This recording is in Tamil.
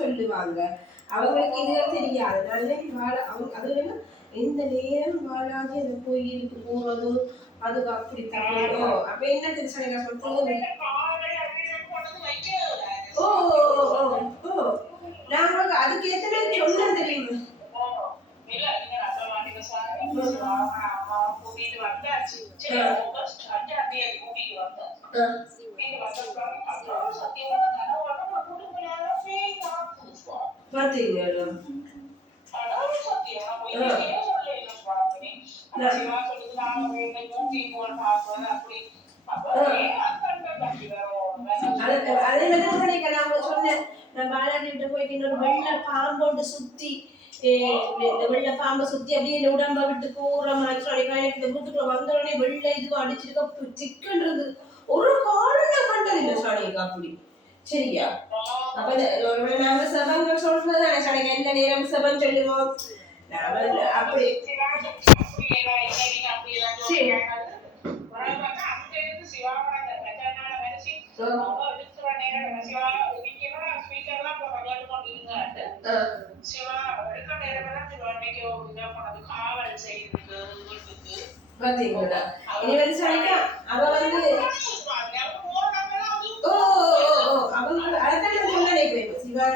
சொல்லுவாங்க. அவங்களுக்கு இதுதான் தெரியாது. அது வேணா எந்த நேரம் வாழாது அந்த கோயிலுக்கு போறது அதுக்கு அப்படித்தான். அப்ப என்ன தெரியும் சொல்றது? ஓ நாங்க அதுக்கு ஏற்ற சொன்ன தெரியுமா? பாத்தீங்களா? அதே மாதிரி நான் சொன்னேன், நான் பாலாஜிட்ட போயிட்டு இன்னொரு வெள்ளை பாம்போடு சுத்தி வெள்ளை பாம்பை சுத்தி அப்படியே உடம்ப விட்டு போற மாதிரி இந்த வீட்டுக்குள்ள வந்தோடனே வெள்ளை இது அடிச்சிருக்க சிக்கன்றது ஒரு காலம் நான் கண்டதில்லை சாணிக்கு அப்படி. சரியா? அப்ப நாம சபங்கள் சொல்றதுதானே சாணிக்கு எந்த நேரம் சபம் சொல்லுவோம் அப்படி. பாத்தீங்களா? இனி வந்து சாணிக்கா அவ வந்து அவங்க அதான் நான் சொல்ல நினைக்கிறேன் சிவா